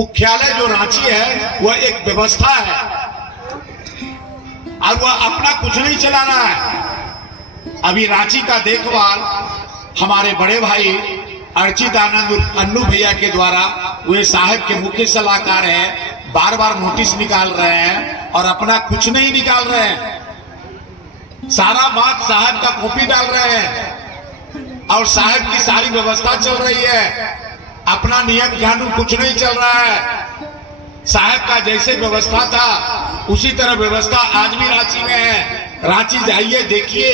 मुख्यालय जो रांची है वह एक व्यवस्था है और वह अपना कुछ नहीं चलाना है। अभी रांची का देखभाल हमारे बड़े भाई अर्चित आनंद अन्नू भैया के द्वारा, वे साहब के मुख्य सलाहकार हैं, बार बार नोटिस निकाल रहे हैं और अपना कुछ नहीं निकाल रहे हैं। सारा बात साहब का कॉपी डाल रहे हैं और साहब की सारी व्यवस्था चल रही है, अपना नियम कानून कुछ नहीं चल रहा है। साहब का जैसे व्यवस्था था उसी तरह व्यवस्था आज भी रांची में है। रांची जाइए देखिए,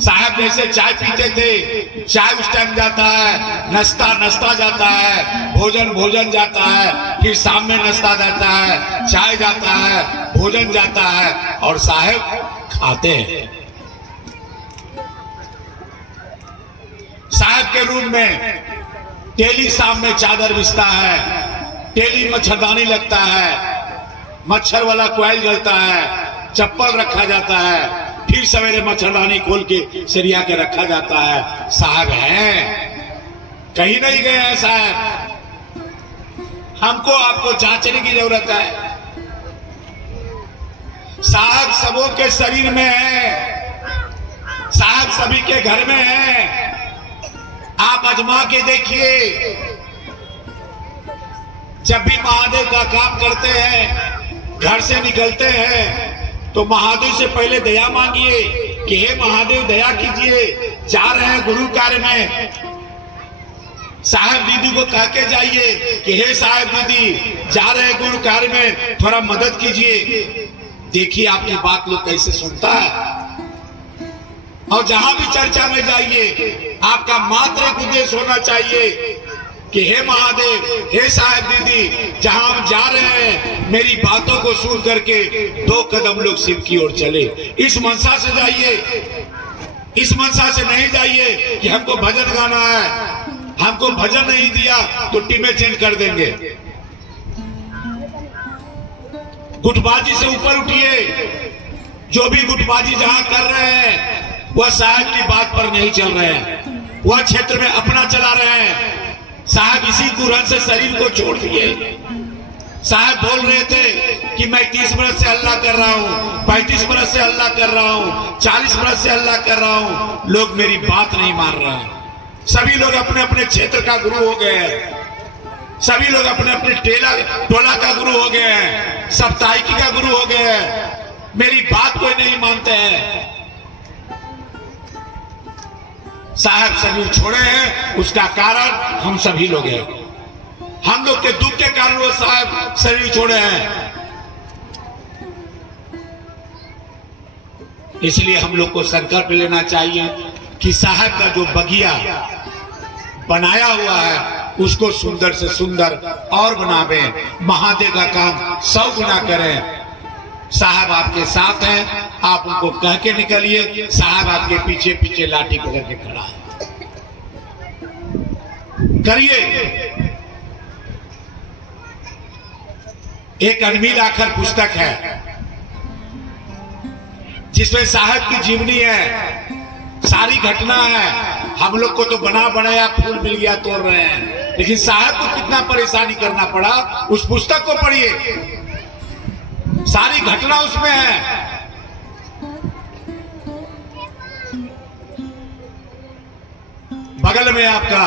साहब जैसे चाय पीते थे, चाय उस टाइम जाता है, नाश्ता जाता है, भोजन जाता है, फिर शाम में नाश्ता जाता है, चाय जाता है, भोजन जाता है और साहब खाते हैं। साहब के रूम में डेली शाम में चादर बिछता है, डेली मच्छरदानी लगता है, मच्छर वाला कोयल जलता है, चप्पल रखा जाता है, फिर सवेरे मच्छरदानी खोल के सरिया के रखा जाता है। साहब हैं, कहीं नहीं गए हैं साहब। हमको आपको जांचने की जरूरत है। साहब सबों के शरीर में है, साहब सभी के घर में है। आप आजमा के देखिए, जब भी महादेव का काम करते हैं, घर से निकलते हैं तो महादेव से पहले दया मांगिए कि हे महादेव दया कीजिए, जा रहे हैं गुरु कार्य में। साहब दीदी को कह के जाइए कि हे साहब दीदी जा रहे हैं गुरु कार्य में, थोड़ा मदद कीजिए। देखिए आपकी बात लोग कैसे सुनता है। और जहां भी चर्चा में जाइए, आपका मात्र एक उद्देश्य होना चाहिए कि हे महादेव, हे साहब दीदी, जहां हम जा रहे हैं मेरी बातों को सुन करके 2 कदम लोग शिव की ओर चले। इस मनसा से जाइए, इस मनसा से नहीं जाइए कि हमको भजन गाना है, हमको भजन नहीं दिया तो टीमें चेंज कर देंगे। गुटबाजी से ऊपर उठिए। जो भी गुटबाजी जहां कर रहे हैं वह साहब की बात पर नहीं चल रहे हैं, वह क्षेत्र में अपना चला रहे हैं। साहब इसी कुरन से शरीर को छोड़ दिए। साहब बोल रहे थे कि मैं 30 बरस से अल्लाह कर रहा हूँ, 35 बरस से अल्लाह कर रहा हूँ, 40 बरस से अल्लाह कर रहा हूँ। लोग मेरी बात नहीं मान रहे हैं। सभी लोग अपने अपने क्षेत्र का गुरु हो गए हैं, सभी लोग अपने अपने टोला का गुरु हो गए हैं, सप्ताहिकी का गुरु हो गए हैं। मेरी बात कोई नहीं मानते हैं। साहब शरीर छोड़े हैं, उसका कारण हम सभी लोग हैं। हम लोग के दुख के कारण वो साहब शरीर छोड़े हैं। इसलिए हम लोग को संकल्प लेना चाहिए कि साहब का जो बगिया बनाया हुआ है उसको सुंदर से सुंदर और बनावे, महादेव का काम 100 गुना करें। साहब आपके साथ हैं, आप उनको कह के निकलिए। साहब आपके पीछे पीछे लाठी पकड़ के खड़ा है, करिए। एक अनमील आखर पुस्तक है जिसमें साहब की जीवनी है, सारी घटना है। हम लोग को तो बना बनाया फूल मिल गया तोड़ रहे हैं, लेकिन साहब को कितना परेशानी करना पड़ा, उस पुस्तक को पढ़िए, सारी घटना उसमें है। बगल में आपका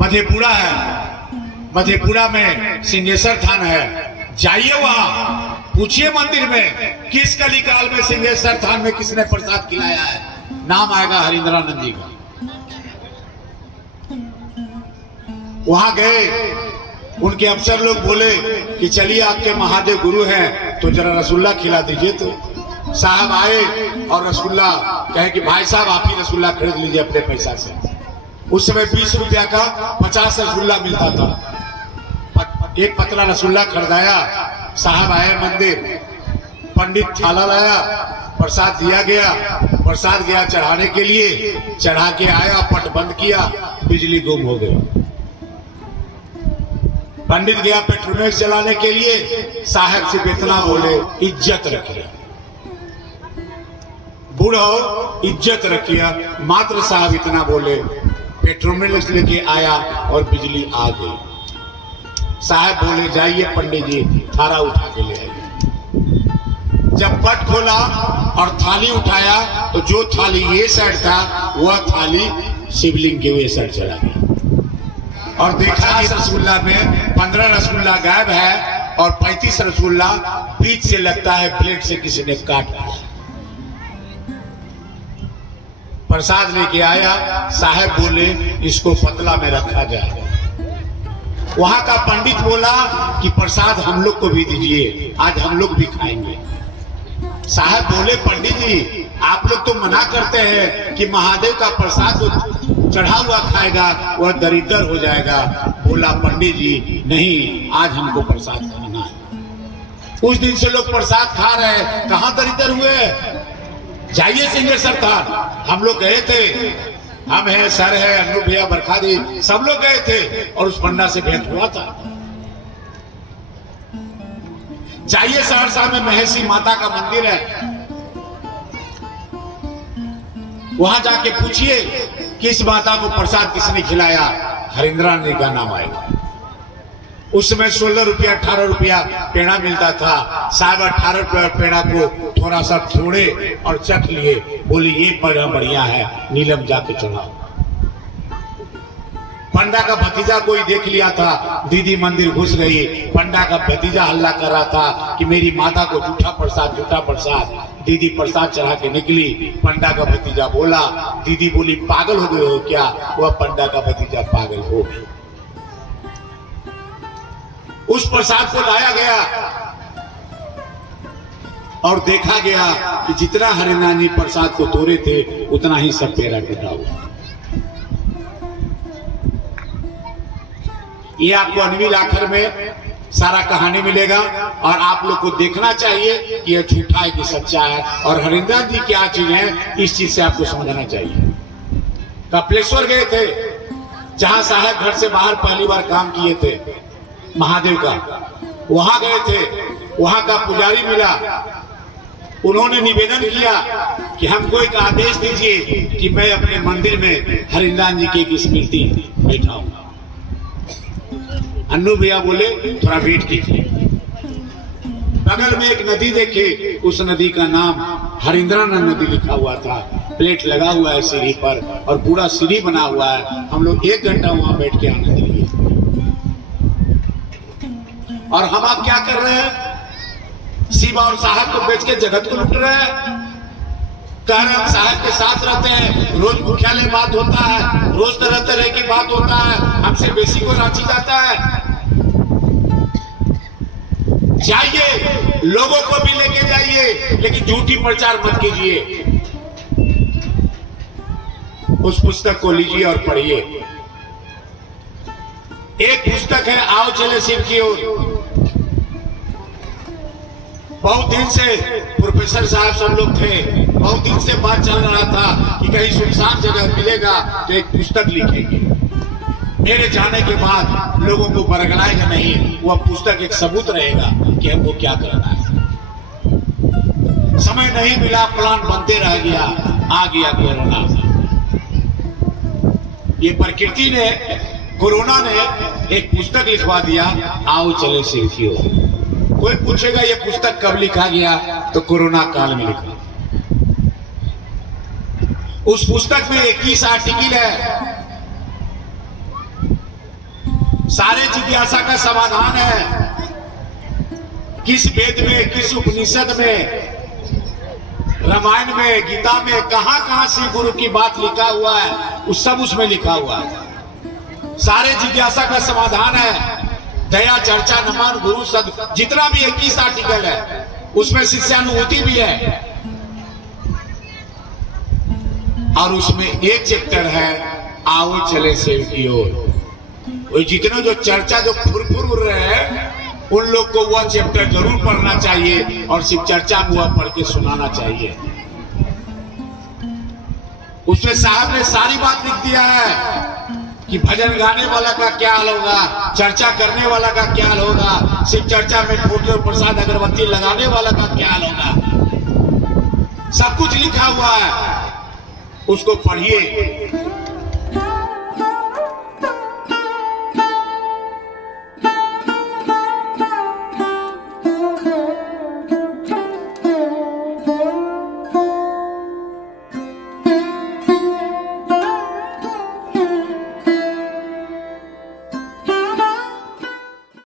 मधेपुरा है, मधेपुरा में सिंहेश्वर थान है। जाइए वहां, पूछिए मंदिर में किस कलिकाल में सिंहेश्वर थान में किसने प्रसाद खिलाया है, नाम आएगा हरिंद्रानंद जी का। वहां गए, उनके अफसर लोग बोले कि चलिए आपके महादेव गुरु हैं तो जरा रसगुल्ला खिला दीजिए। तो साहब आए और रसगुल्ला कहे कि भाई साहब आप ही रसगुल्ला खरीद लीजिए अपने पैसा से। उस समय 20 रुपया का 50 रसगुल्ला मिलता था। एक पतला रसगुल्ला खरीदाया। साहब आए मंदिर, पंडित थाला लाया, प्रसाद दिया गया, प्रसाद गया चढ़ाने के लिए, चढ़ा के आया, पट बंद किया, बिजली गुम हो गई। पंडित गया पेट्रोमेक्स जलाने के लिए, साहब से इतना बोले इज्जत रखिए, बूढ़ो इज्जत रखिए। मात्र साहब इतना बोले, पेट्रोमेक्स लेके आया और बिजली आ गई। साहब बोले जाइए पंडित जी थारा उठा के ले आइए। जब पट खोला और थाली उठाया तो जो थाली ये साइड था वह थाली शिवलिंग के वे साइड चला गया। और देखा कि रसगुल्ला में 15 रसगुल्ला गायब है और 35 रसगुल्ला बीच से लगता है प्लेट से किसी ने काट लिया। प्रसाद लेके आया, साहब बोले इसको पतला में रखा जाए। वहां का पंडित बोला कि प्रसाद हम लोग को भी दीजिए, आज हम लोग भी खाएंगे। साहब बोले पंडित जी आप लोग तो मना करते हैं कि महादेव का प्रसाद तो चढ़ा हुआ खाएगा वह दरिद्र हो जाएगा। बोला पंडित जी नहीं, आज हमको प्रसाद खाना है। उस दिन से लोग प्रसाद खा रहे हैं, कहां दरिद्र हुए। जाइए सिंहेश्वर था, हम लोग गए थे, हम है, सर है, अन्नू भैया, बरखा दी, सब लोग गए थे और उस पंडा से भेंट हुआ था। जाइए सहरसा में महेशी माता का मंदिर है, वहां जाके पूछिए किस माता को प्रसाद किसने खिलाया, हरिंद्रा जी का नाम आएगा। उस समय 16 रुपया 18 रुपया पेड़ा मिलता था। साहब 18 रुपया पेड़ा को थोड़ा सा छोड़े और चख लिए, बोले ये पेड़ा बढ़िया है, नीलम जाके चढ़ाओ। पंडा का भतीजा कोई देख लिया था, दीदी मंदिर घुस गई। पंडा का भतीजा हल्ला कर रहा था कि मेरी माता को झूठा प्रसाद, झूठा प्रसाद। दीदी प्रसाद चढ़ा के निकली, पंडा का भतीजा बोला, दीदी बोली पागल हो गए हो क्या। वह पंडा का भतीजा पागल हो गया। उस प्रसाद को लाया गया और देखा गया कि जितना हरिनाथ जी प्रसाद को तोड़े थे उतना ही सब पेड़ा टूटा हुआ। ये आपको अनविल आखिर में सारा कहानी मिलेगा और आप लोग को देखना चाहिए कि यह झूठा है कि सच्चा है और हरिनाथ जी क्या चीज है, इस चीज से आपको समझना चाहिए। कपिलेश्वर गए थे, जहां साहब घर से बाहर पहली बार काम किए थे महादेव का, वहां गए थे। वहां का पुजारी मिला, उन्होंने निवेदन किया कि हमको एक आदेश दीजिए कि मैं अपने मंदिर में हरिनाथ जी की एक स्मृति बैठाऊं। अन्नू भैया बोले थोड़ा वेट कीजिए। बगल में एक नदी देखे, उस नदी का नाम हरिंद्रानंद नदी लिखा हुआ था। प्लेट लगा हुआ है सीढ़ी पर और पूरा सीढ़ी बना हुआ है। हम लोग 1 घंटा वहां बैठ के आनंद लिए। और हम आप क्या कर रहे हैं, शिव और साहब को बेच के जगत को लूट रहे हैं। कह रहे हम साहब के साथ रहते हैं, रोज मुख्यालय बात होता है, रोज तरह तरह की बात होता है, हमसे बेसी को रांची जाता है। जाइए लोगों को भी लेके जाइए, लेकिन झूठी प्रचार मत कीजिए। उस पुस्तक को लीजिए और पढ़िए। एक पुस्तक है आओ चले शिव की ओर। बहुत दिन से प्रोफेसर साहब सब लोग थे, बहुत दिन से बात चल रहा था कि कहीं सुनसान जगह मिलेगा तो एक पुस्तक लिखेंगे। मेरे जाने के बाद लोगों को बरगलाएगा नहीं, वह पुस्तक एक सबूत रहेगा कि हमको क्या करना है। समय नहीं मिला, प्लान बनते रह गया, आ गया कोरोना। ये प्रकृति ने, कोरोना ने एक पुस्तक लिखवा दिया, आओ चले शिव की ओर। कोई पूछेगा ये पुस्तक कब लिखा गया, तो कोरोना काल में लिखा। उस पुस्तक में 21 आर्टिकल है, सारे जिज्ञासा का समाधान है। किस वेद में, किस उपनिषद में, रामायण में, गीता में, कहां कहां शिव गुरु की बात लिखा हुआ है, उस सब उसमें लिखा हुआ है। सारे जिज्ञासा का समाधान है। दया, चर्चा, नमन, गुरु, सद, जितना भी 21 आर्टिकल है उसमें शिष्यानुभूति भी है। और उसमें एक चैप्टर है आओ चले शिव की ओर। वो जितने जो चर्चा जो फुरफुर उड़ रहे हैं उन लोग को वह चैप्टर जरूर पढ़ना चाहिए और शिव चर्चा में वह पढ़ के सुनाना चाहिए। उसमें साहब ने सारी बात लिख दिया है कि भजन गाने वाला का क्या हाल होगा, चर्चा करने वाला का क्या हाल होगा, शिव चर्चा में फोटो प्रसाद अगरबत्ती लगाने वाला का क्या हाल होगा। सब कुछ लिखा हुआ है, उसको पढ़िए।